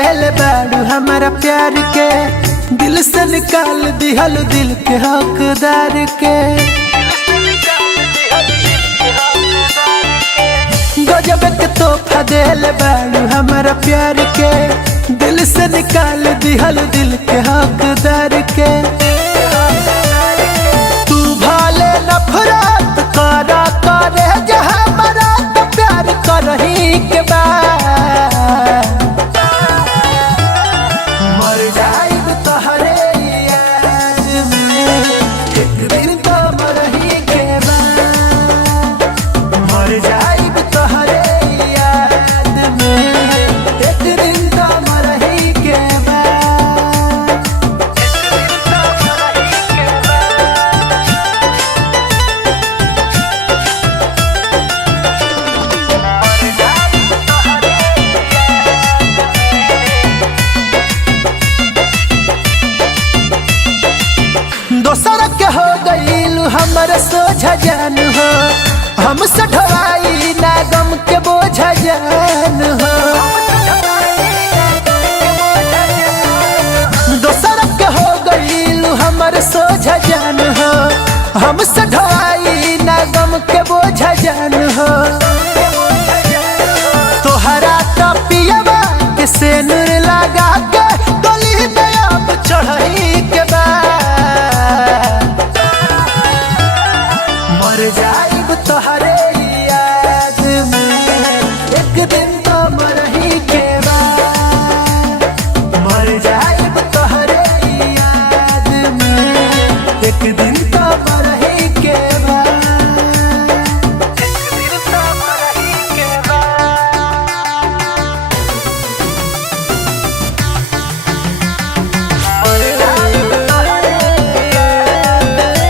देल बाड़ू हमारा प्यार के, दिल से निकाल दिहल दिल के हकदार के। गजब के तोहफा देल बाड़ू हमारा प्यार के, दिल से निकाल दिहल दिल के हकदार के। तू भले नफरत करा करे जहाँ मरा तो प्यार करही के बाद मर जाइब तोहरे याद में, एक दिन तो मरही के बाद मर जाइब तोहरे याद में, एक दिन तो मरही के बाद। दोसर के हो गईलू हमर सोझा जान हो, हमसे ढवाई ना गम के बोझा जान हो। दोसर के हो गईलू हमर सोझा जान हो, हमसे ढवाई ना गम के बोझा जान हो। तोहरा तो पियवा के सेनुर लगा के गली में अब चढ़ही के बाद मर जाइब तोहरे याद में, एक दिन तो मरही के बाद मर जाइब तोहरे याद में, एक दिन तो मरही के बाद, एक दिन तो मरही के बाद। मर जाइब तोहरे याद में।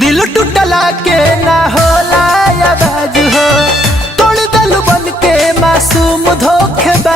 दिल टूटला के ना होला आवाज हो, तोड़ दल बन के मासूम धोखेबाज